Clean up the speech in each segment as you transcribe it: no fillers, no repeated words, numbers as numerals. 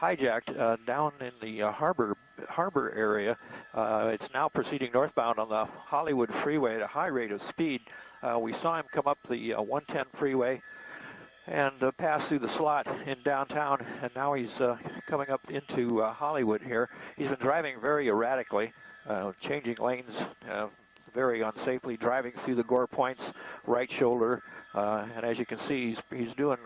hijacked down in the harbor area. It's now proceeding northbound on the Hollywood freeway at a high rate of speed. We saw him come up the 110 freeway and pass through the slot in downtown, and now he's coming up into Hollywood here. He's been driving very erratically, changing lanes very unsafely, driving through the gore points, right shoulder, and as you can see, he's doing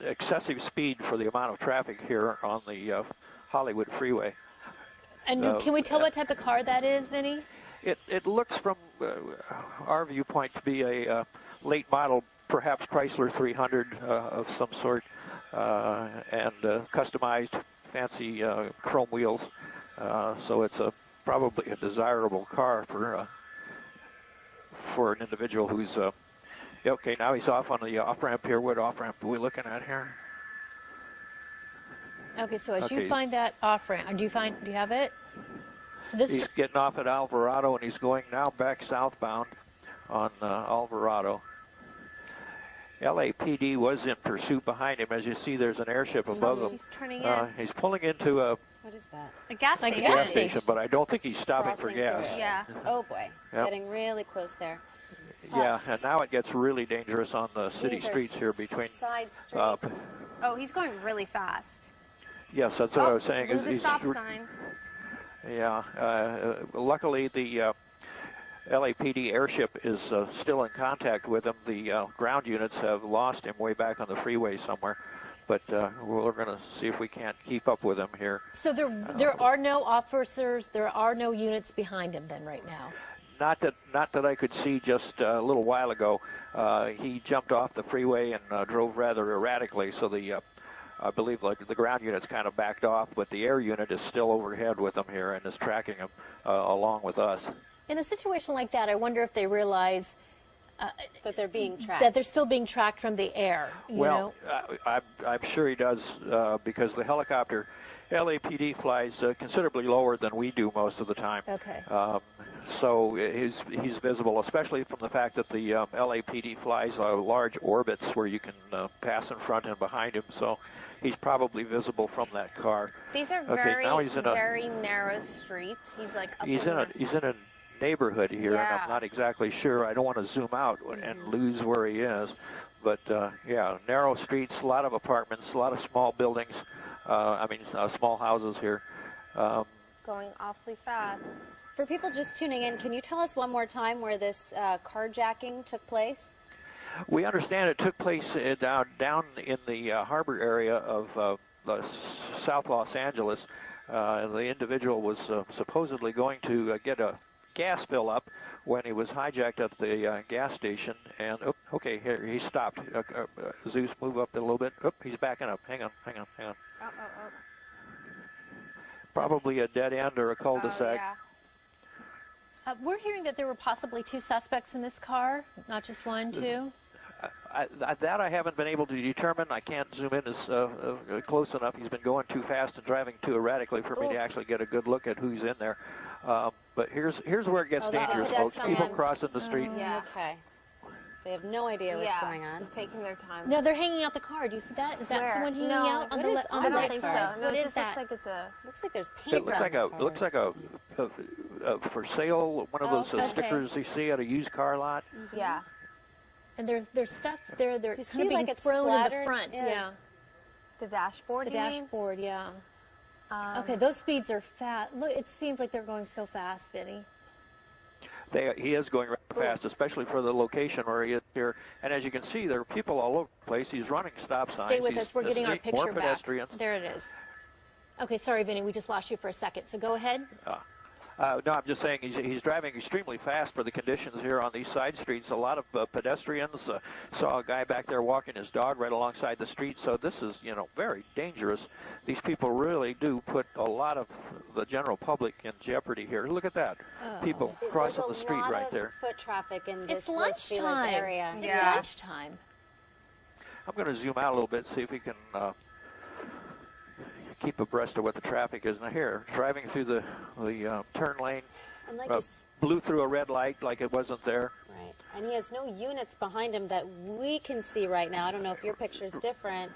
excessive speed for the amount of traffic here on the Hollywood freeway. And can we tell what type of car that is, Vinny? It looks from our viewpoint to be a late model, perhaps Chrysler 300 of some sort, and customized fancy chrome wheels. So it's probably a desirable car for an individual who's okay. Now he's off on the off ramp here. What off ramp are we looking at here? Okay, so as you find that off ramp, do you have it? So this he's getting off at Alvarado, and he's going now back southbound on Alvarado. LAPD was in pursuit behind him. As you see, there's an airship above him. He's turning in. He's pulling into a What is that? A gas station. gas station, but I don't think he's stopping for Crossing gas. through it. Yeah. Oh boy, Yep. getting really close there. Yeah, and now it gets really dangerous on the city These are streets here between. side streets. Oh, he's going really fast. Yes, that's what I was saying. Blew the stop sign. Yeah, luckily the LAPD airship is still in contact with him. The ground units have lost him way back on the freeway somewhere, but we're going to see if we can't keep up with him here. So there are no officers, there are no units behind him then right now? Not that I could see just a little while ago. He jumped off the freeway and drove rather erratically, so I believe the ground unit's kind of backed off, but the air unit is still overhead with him here and is tracking him along with us. In a situation like that, I wonder if they realize that they're being tracked. that they're still being tracked from the air. You know? I'm sure he does because the helicopter, LAPD flies considerably lower than we do most of the time. Okay. So he's visible, especially from the fact that the LAPD flies large orbits where you can pass in front and behind him. So he's probably visible from that car. These are very narrow streets. He's like up he's in a neighborhood here, and Yeah. I'm not exactly sure. I don't want to zoom out and lose where he is. But yeah, narrow streets, a lot of apartments, a lot of small buildings. Small houses here. going awfully fast. For people just tuning in, can you tell us one more time where this carjacking took place? We understand it took place down in the harbor area of South Los Angeles. The individual was supposedly going to get a gas fill up when he was hijacked at the gas station. And, okay, here, he stopped. Zeus, move up a little bit. He's backing up. Hang on. Oh. Probably a dead end or a cul-de-sac. Yeah. We're hearing that there were possibly two suspects in this car, not just one, two. That I haven't been able to determine. I can't zoom in as close enough. He's been going too fast and driving too erratically for me to actually get a good look at who's in there. But here's where it gets dangerous, folks. People crossing the street. Yeah. Okay. They have no idea what's going on. Just taking their time. No, they're hanging out the car. Do you see that? Is that Where? someone hanging No. out on What the is- on I the don't right think side? so. No, What it is just that? looks like it's a. Looks like there's It paint. looks like a for sale, one of those okay. stickers you see at a used car lot. Yeah. And there's stuff there. They're Do you kind see of being like it's thrown in the splattered? front. Yeah. Yeah. The dashboard. The you mean? dashboard. Yeah. Um, Okay, those speeds are fast. Look, it seems like they're going so fast, Vinny. He is going rather fast, especially for the location where he is here. And as you can see, there are people all over the place. He's running stop signs. Stay with us. We're getting our More picture back. pedestrians. There it is. Okay, sorry, Vinny. We just lost you for a second. So go ahead. No, I'm just saying he's driving extremely fast for the conditions here on these side streets. A lot of pedestrians. Saw a guy back there walking his dog right alongside the street. So this is, very dangerous. These people really do put a lot of the general public in jeopardy here. Look at that. People crossing the street right there. There's a lot of foot traffic in this It's Los Feliz lunchtime. area. It's Yeah. lunchtime. I'm going to zoom out a little bit, see if we can keep abreast of what the traffic is. Now here, driving through the turn lane, And like blew through a red light like it wasn't there. right. And he has no units behind him that we can see right now. I don't know if your picture's different.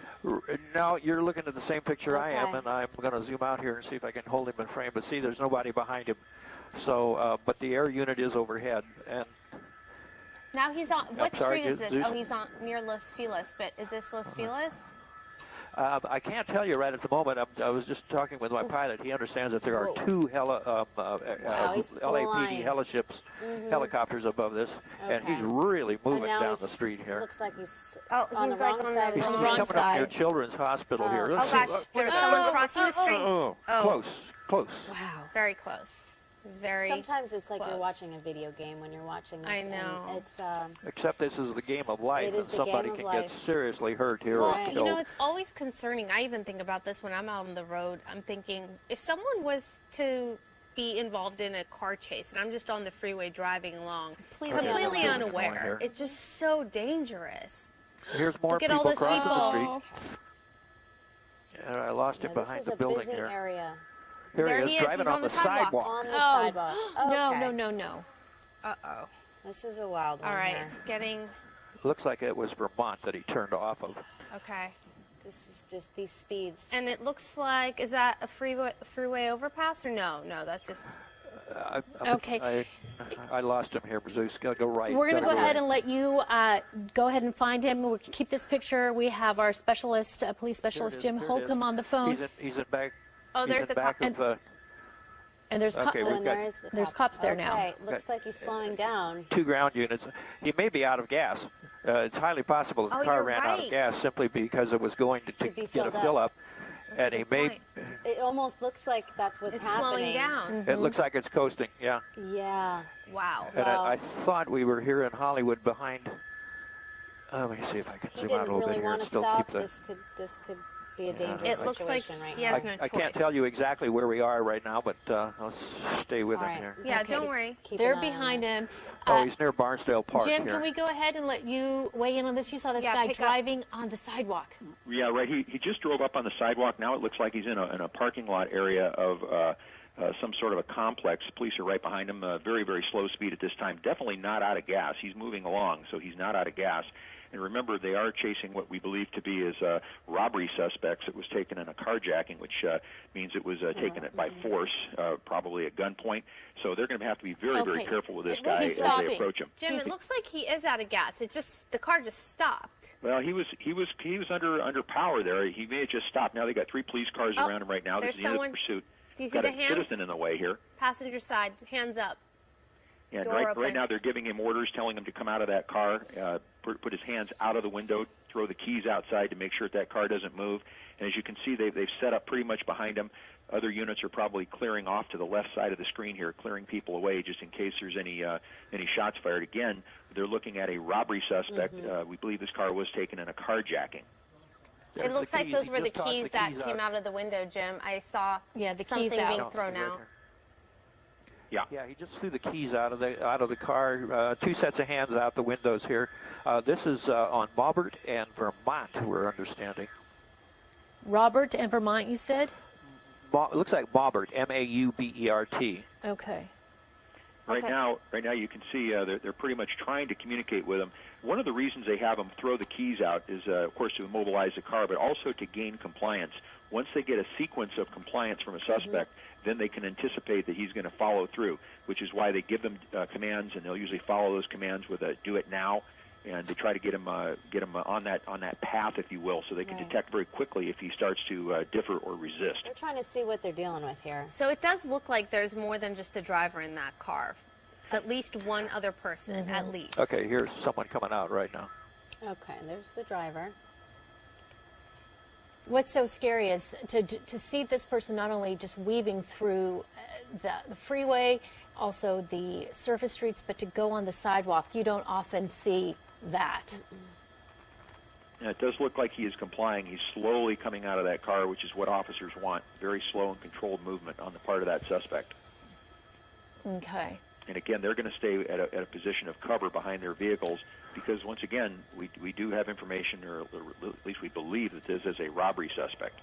Now you're looking at the same picture I am, Okay. and I'm going to zoom out here and see if I can hold him in frame. But see, there's nobody behind him. So, but the air unit is overhead, and Now he's on. What sorry, street is this? there's- Oh, he's on near Los Feliz. But is this Los Feliz? I can't tell you right at the moment. I was just talking with my pilot. He understands that there are two he's LAPD flying. helicopters above this, and he's Okay. really And moving now down the street here. Looks like he's Oh, on he's the like wrong on side He's of the wrong coming up near side. Children's Hospital here. Oh Let's gosh, see. there's someone crossing the street. Oh, Oh. close. Wow. Very close. Very. Sometimes it's like you're close. watching a video game when you're watching this. I and know. It's Except this is the game of life, It is and the somebody game of can life. get seriously hurt here Well, or you killed. know, it's always concerning. I even think about this when I'm out on the road. I'm thinking, if someone was to be involved in a car chase and I'm just on the freeway driving along, Completely completely unaware. unaware, it's just so dangerous. Here's more Look at all people those crossing the people. street. And I lost him this behind is the a building busy here. area. Here There he he is, is. driving He's on on the the sidewalk. On the Oh. sidewalk. No, Okay. no. Uh-oh. This is a wild one All right, here. it's getting, Looks like it was Vermont that he turned off of. okay. This is just these speeds. And it looks like, is that a freeway overpass or no? No, that's just, Okay. I lost him here, Zeus. Go right. We're going to Gotta go ahead right. and let you go ahead and find him. We'll keep this picture. We have our specialist, police specialist Jim Here it is. Holcomb on the phone. He's in back. oh, he's there's in the back cop. of And there's Okay, we've And got- there's cops there now. Okay, looks like he's slowing down. two ground units. He may be out of gas. It's highly possible the Oh, car you're ran out of right. gas simply because it was going to be get a filled up. fill up. And a he good may. point. It almost looks like that's what's It's happening. slowing down. It looks like it's coasting. Yeah. Yeah. Wow. And Well- I thought we were here in Hollywood behind. Let me see if I can He zoom out a didn't little really bit here want and to still stop. keep the. This could be a dangerous It looks like situation right he now. has no I can't choice. tell you exactly where we are right now, but let's stay with All him right. here. Yeah, Okay. don't worry. Keep They're an eye on behind this. him. Oh, he's near Barnsdale Park Jim, here. can we go ahead and let you weigh in on this? You saw this Yeah, guy pick up. driving on the sidewalk. Yeah, right. He just drove up on the sidewalk. Now it looks like he's in a parking lot area of some sort of a complex. Police are right behind him. Very, very slow speed at this time. Definitely not out of gas. He's moving along, so he's not out of gas. And remember, they are chasing what we believe to be as robbery suspects. It was taken in a carjacking, which means it was taken by force, probably at gunpoint. So they're going to have to be very, very Okay. careful with this He's guy as stopping. they approach him. Jim, it looks like he is out of gas. The car just stopped. Well, he was under power there. He may have just stopped. Now they got 3 police cars Oh, around him right now. This there's is the end of someone- the pursuit. Do you see Got the a hands? citizen in the way here. Passenger side, hands up. And Door right open. now they're giving him orders, telling him to come out of that car, put his hands out of the window, throw the keys outside to make sure that car doesn't move. And as you can see, they've set up pretty much behind him. Other units are probably clearing off to the left side of the screen here, clearing people away just in case there's any shots fired. Again, they're looking at a robbery suspect. We believe this car was taken in a carjacking. There's It looks the like keys. those He were the just tossed keys the that keys came out of the window, Jim. I saw Yeah, the something keys out. being No, thrown right out. here. Yeah. Yeah, he just threw the keys out of the car. 2 sets of hands out the windows here. This is on Maubert and Vermont, we're understanding. Robert and Vermont, you said? It looks like Maubert, Maubert. Okay. Right Okay. now, you can see they're pretty much trying to communicate with him. One of the reasons they have him throw the keys out is, of course, to immobilize the car, but also to gain compliance. Once they get a sequence of compliance from a suspect, then they can anticipate that he's going to follow through, which is why they give them commands, and they'll usually follow those commands with a "do it now," and they try to get him on that path, if you will, so they can Right. detect very quickly if he starts to differ or resist. We're trying to see what they're dealing with here. So it does look like there's more than just the driver in that car. So at least one other person, at least. Okay, here's someone coming out right now. Okay, there's the driver. What's so scary is to see this person not only just weaving through the freeway, also the surface streets, but to go on the sidewalk. You don't often see that. And it does look like he is complying. He's slowly coming out of that car, which is what officers want. Very slow and controlled movement on the part of that suspect. Okay. And again, they're going to stay at a position of cover behind their vehicles because, once again, we do have information, or at least we believe that this is a robbery suspect.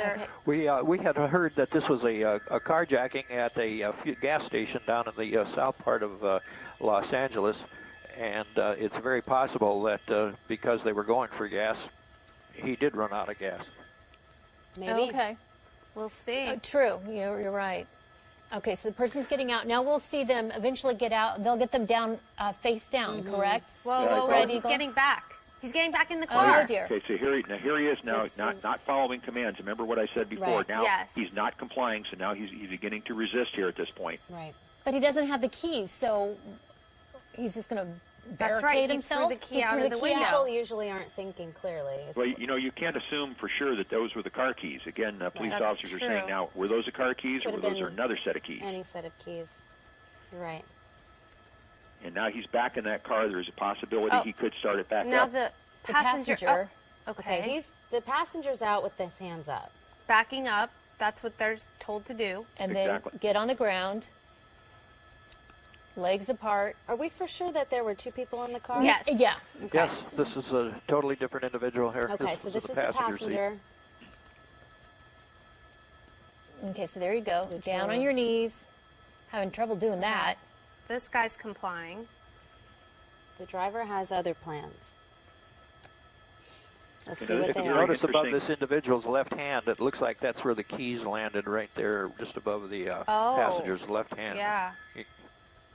They're- We had heard that this was a carjacking at a gas station down in the south part of Los Angeles, and it's very possible that because they were going for gas, he did run out of gas. Maybe. Okay. We'll see. True. You're right. Okay, so the person's getting out. Now we'll see them eventually get out. They'll get them down, face down, correct? Whoa, Ready he's to go? getting back. He's getting back in the car. Oh, dear. Okay, so here he is now, This not is- not following commands. Remember what I said before. Right. Now Yes. he's not complying, so now he's beginning to resist here at this point. Right. But he doesn't have the keys, so he's just going to That's barricade right, he threw himself. the key He out threw of the key window. out. People usually aren't thinking clearly. Well, you can't assume for sure that those were the car keys. Again, police That's officers are saying true. now, were those the car keys or Could were have those been another set of keys? Any set of keys. You're right. And now he's back in that car. There's a possibility Oh. he could start it back Now up. the The passenger. passenger. Oh, okay. Okay, the passenger's out with his hands up. backing up. That's what they're told to do. And Exactly. then get on the ground, legs apart. Are we for sure that there were two people in the car? Yes. Yeah. Okay. Yes, this is a totally different individual here. Okay, so this was is the passenger. Okay, so there you go. Down driver. on your knees. Having trouble doing that. This guy's complying. The driver has other plans. Let's You see know, what if they you are. Notice above Interesting. this individual's left hand, it looks like that's where the keys landed, right there, just above the Oh. passenger's left hand. Yeah.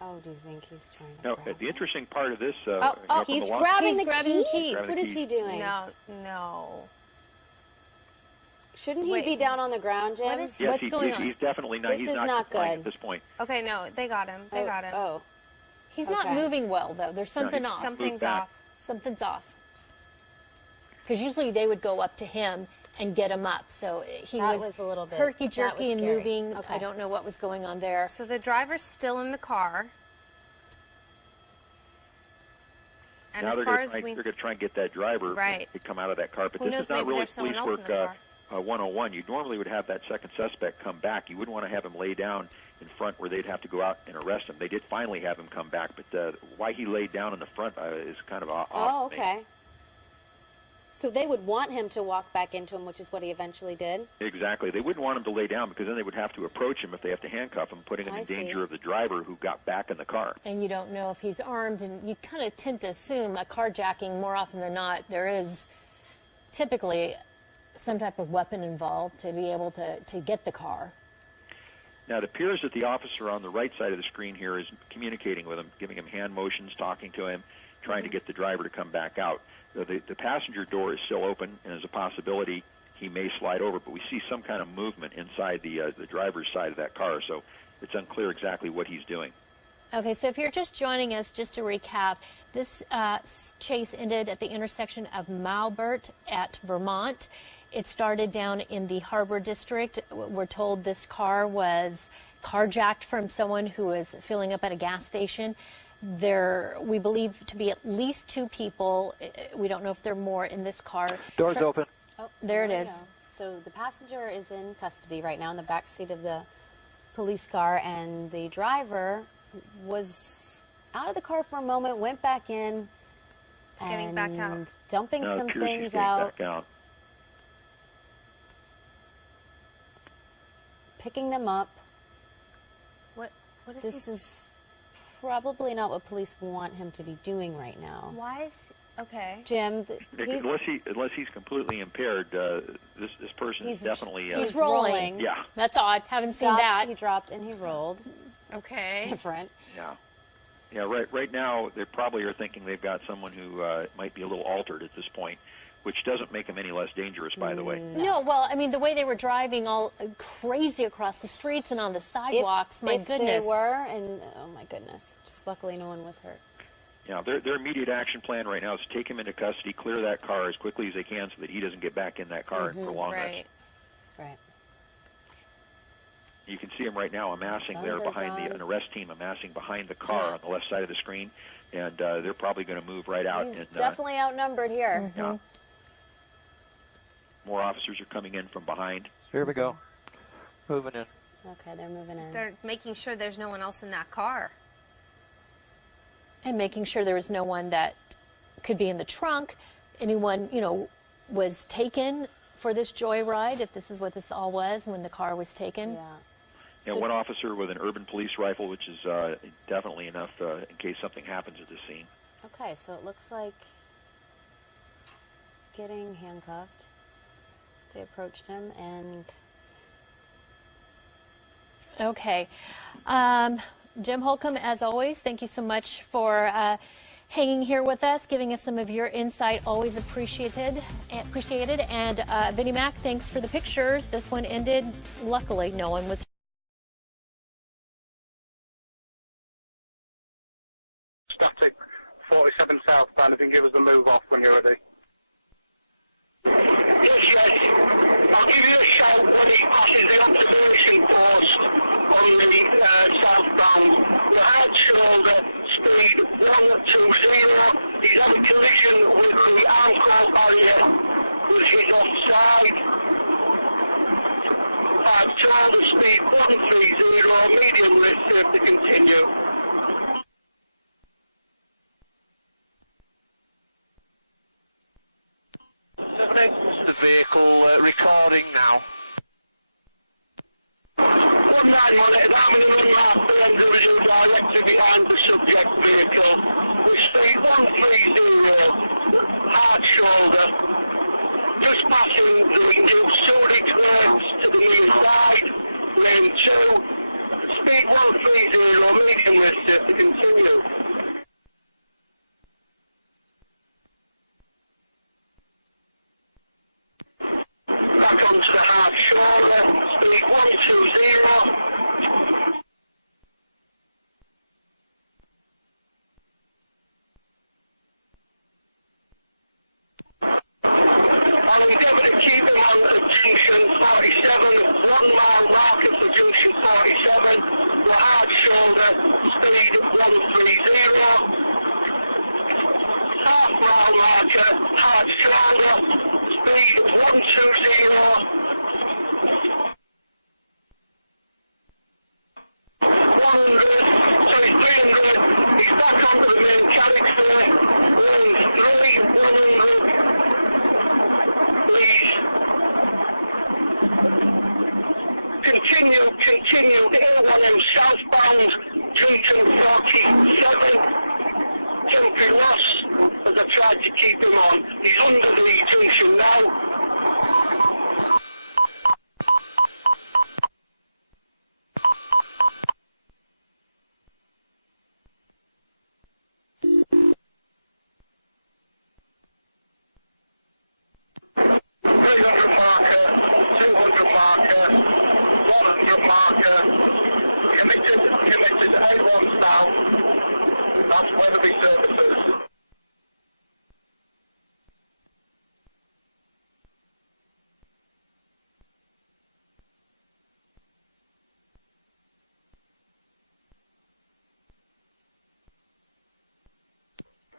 Oh, do you think he's trying to Now, grab the it? interesting part of this, oh, from He's the walk- grabbing He's the grabbing keys? keys. What Grabbing is the he doing? No. Shouldn't he Wait. be down on the ground, Jim? What is- Yes, What's going he's, on? he's definitely not. This He's is not not complying good. at this point. Okay, no, they got him. They got him. Oh, He's not Okay. moving well, though. There's something he's- off. Something's back. off. Something's off. Because usually they would go up to him and get him up. So he That was was a little bit- herky that was jerky and scary. moving. Okay. I don't know what was going on there. So the driver's still in the car. And Now as they're far going as we, to try and get that driver Right. to come out of that car. But Who this knows, is not maybe really there's someone police else work in the car. 101. You normally would have that second suspect come back. You wouldn't want to have him lay down in front where they'd have to go out and arrest him. They did finally have him come back, but why he laid down in the front is kind of odd. oh, to me. okay. So they would want him to walk back into him, which is what he eventually did. Exactly. They wouldn't want him to lay down because then they would have to approach him if they have to handcuff him, putting him I in see. danger of the driver who got back in the car. And you don't know if he's armed. And you kind of tend to assume a carjacking, more often than not, there is typically some type of weapon involved to be able to get the car. Now, it appears that the officer on the right side of the screen here is communicating with him, giving him hand motions, talking to him, trying to get the driver to come back out. The passenger door is still open, and there's a possibility he may slide over, but we see some kind of movement inside the driver's side of that car, so it's unclear exactly what he's doing. Okay, so if you're just joining us, just to recap, this chase ended at the intersection of Malbert at Vermont. It started down in the Harbor District. We're told this car was carjacked from someone who was filling up at a gas station. There, we believe to be at least two people. We don't know if there are more in this car. Doors open. Oh, There it we is. go. So the passenger is in custody right now in the back seat of the police car, and the driver was out of the car for a moment, went back in, getting and back out. dumping Now, it some appears he's things getting out, back out. picking them up. what is This he? is probably not what police want him to be doing right now. Why is okay? Jim, Nick, he's, unless he's completely impaired, this person is he's definitely he's rolling. rolling. yeah. That's odd. Haven't seen Stopped, that. He dropped and he rolled. Okay. Different. Yeah, right now they probably are thinking they've got someone who might be a little altered at this point, which doesn't make him any less dangerous, by the way. No, well, I mean, the way they were driving all crazy across the streets and on the sidewalks, my if goodness. they were, and oh my goodness, just luckily no one was hurt. Yeah, their immediate action plan right now is to take him into custody, clear that car as quickly as they can so that he doesn't get back in that car and prolong Right. this. Right. You can see him right now amassing Guns there are behind drawn. an arrest team amassing behind the car on the left side of the screen, and they're probably going to move right out. He's and definitely outnumbered here. yeah, more officers are coming in from behind. Here we go. Moving in. Okay, they're moving in. They're making sure there's no one else in that car. And making sure there was no one that could be in the trunk. Anyone, was taken for this joyride, if this is what this all was when the car was taken. Yeah. Yeah, So- one officer with an urban police rifle, which is definitely enough in case something happens at the scene. Okay, so it looks like he's getting handcuffed. They approached him, and Okay. Jim Holcomb, as always, thank you so much for hanging here with us, giving us some of your insight. Always appreciated. And Vinnie Mac, thanks for the pictures. This one ended. Luckily, no one was. Static 47 southbound. If you can give us a move off when you're ready. Yes. I'll give you a shout when he passes the observation post on the southbound. The hard shoulder, speed 120. He's had a collision with the armcore barrier, which is offside. Hard shoulder, speed 130. Medium risk to continue. The vehicle recording now. 19 on it, and I'm in the last individual directly behind the subject vehicle. With speed 130, hard shoulder, just passing the new Zurich lanes to the near side, lane 2, speed 130, medium risk to continue. Back onto the hard shoulder, speed 120. I'll endeavour to keep him on junction 47, 1 mile marker for junction 47, the hard shoulder, speed 130. Half mile marker, hard shoulder, speed 120. 300. He's back onto the main carriage there. Lane 3, 100. Please. Continue. A1M southbound, junction 47. Temporary loss as I tried to keep him on. He's under the junction now. Committed A1 south. That's Weatherby Services.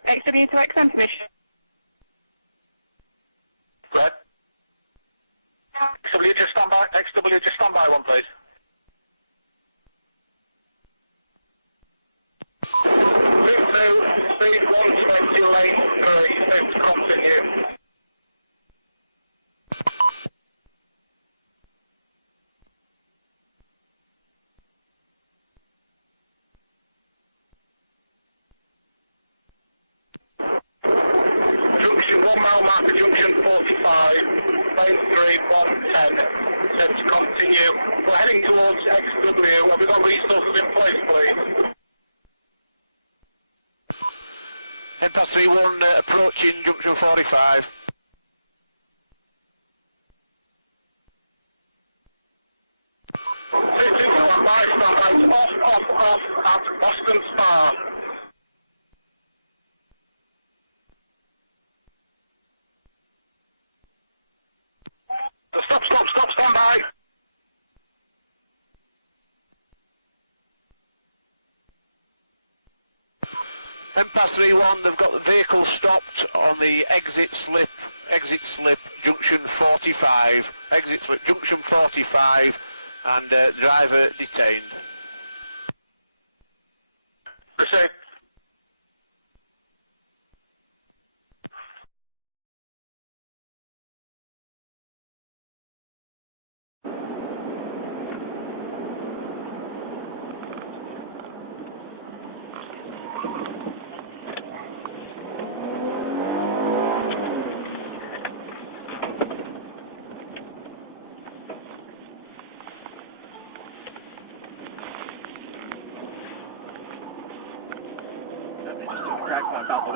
XW to XM permission. Right. XW just stand by one, please. Speed 120, lane 3, set to continue. Junction 1 mile marker, junction 45, lane 3, 110, set to continue. We're heading towards XW. Have we got resources in place, please? Headpass 31 approaching junction 45. Standby, off at Boston Spa. Stop, standby. Headpass 31, they've got the vehicle stopped on the exit slip, junction 45, exit slip, junction 45, and driver detained. Proceed.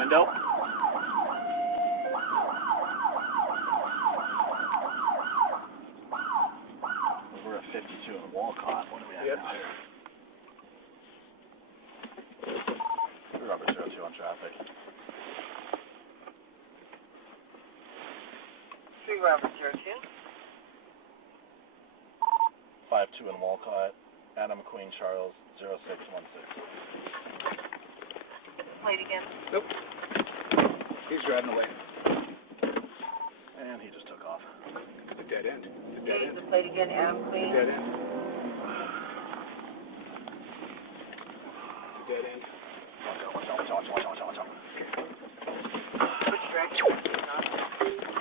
window. We're at 52 in Walcott. What do we have now? Robert 02 on traffic. Robert 02. 52 in Walcott. Anna McQueen Charles 0616. Plate again. Nope. He's driving away. And he just took off. The dead end. The dead end. The plate again, Adam Queen. The dead end. The dead end. Watch out. Which direction?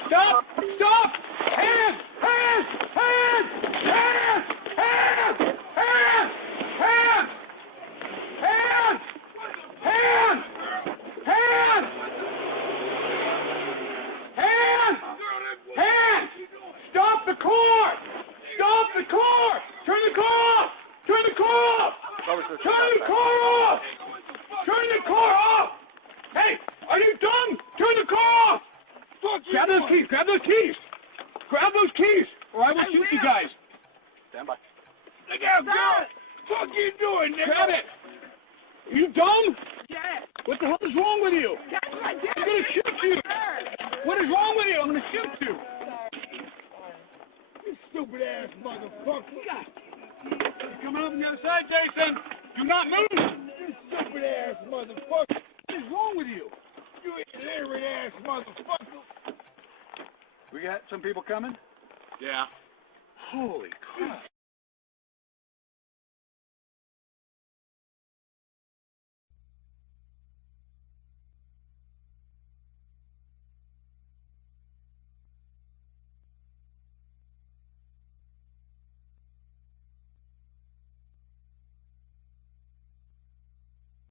Stop! Stop! Hands! Hands! Hands! Hands! Hands! Hands! Hands! Hands! Hands! Hands! Hands! Hands! Stop the car! Stop the car! Turn the car off! Turn the car off! Turn the car off! Turn the car off! Hey! Are you dumb? Turn the car off! Grab those keys! Grab those keys! Grab those keys! Or I will shoot you guys! Stand by. Look out, girl! What you doing, nigga? Grab it! Are you dumb? Yeah. What the hell is wrong with you? That's what I did. I'm gonna shoot you! What is wrong with you? I'm gonna shoot you! You stupid ass motherfucker! Coming up on the other side, Jason! Do not move! You stupid ass motherfucker! What is wrong with you? You illiterate ass motherfucker! We got some people coming? Yeah. Holy crap.